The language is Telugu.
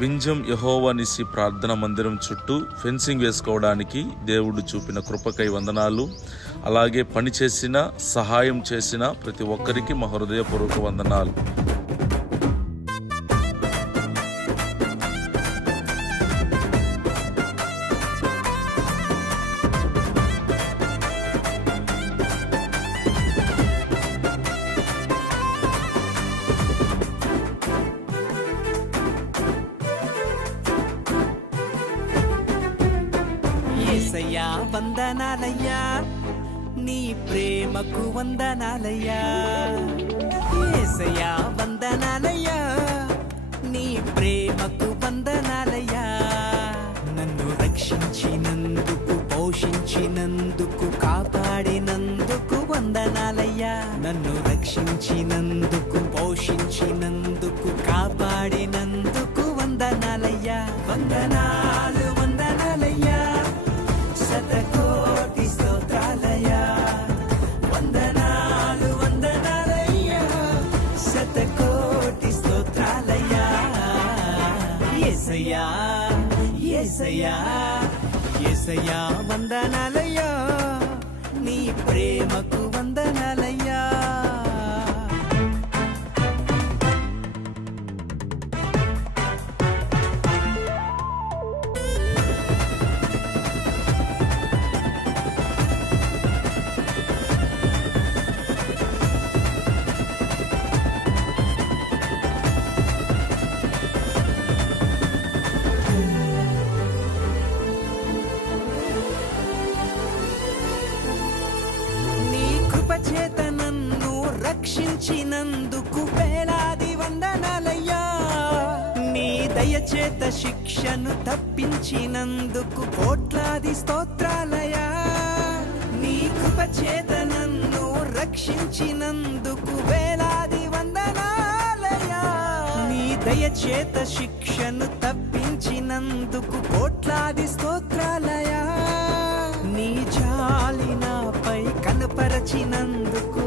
వింజం యెహోవా నిసి ప్రార్థన మందిరం చుట్టూ ఫెన్సింగ్ వేసుకోవడానికి దేవుడు చూపిన కృపకై వందనాలు. అలాగే పనిచేసిన సహాయం చేసిన ప్రతి ఒక్కరికి మా హృదయపూర్వక వందనాలు. యేసయ్యా వందనాలయ్యా, నీ ప్రేమకు వందనాలయ్యా. యేసయ్యా వందనాలయ్యా, నీ ప్రేమకు వందనాలయ్యా. నన్ను రక్షించినందుకు, పోషించినందుకు, కాపాడినందుకు వందనాలయ్యా. నన్ను రక్షించినందుకు, పోషించినందుకు, కాపాడినందుకు వందనాలయ్యా. వందనాలు వందనాలయ్యా, శతకోటి స్తోత్రాలయ్యా. వందనాలు వందనాలయ్యా, శతకోటి స్తోత్రాలయ్యా. యేసయ్యా యేసయ్యా యేసయ్యా వందనాలయ్యా, నీ ప్రేమకు వందనాలయ్యా. చేత నన్ను రక్షించినందుకు వేలాది వందనాలయ్యా. నీ దయచేత శిక్షను తప్పించినందుకు కోట్లాది స్తోత్రాలయ్యా. నీ కృప చేత నన్ను రక్షించినందుకు వేలాది వందనాలయ్యా. నీ దయచేత శిక్షను తప్పించినందుకు కోట్లాది స్తోత్రాలయ్యా. నీ జాలి నాపై కనపరచినందుకు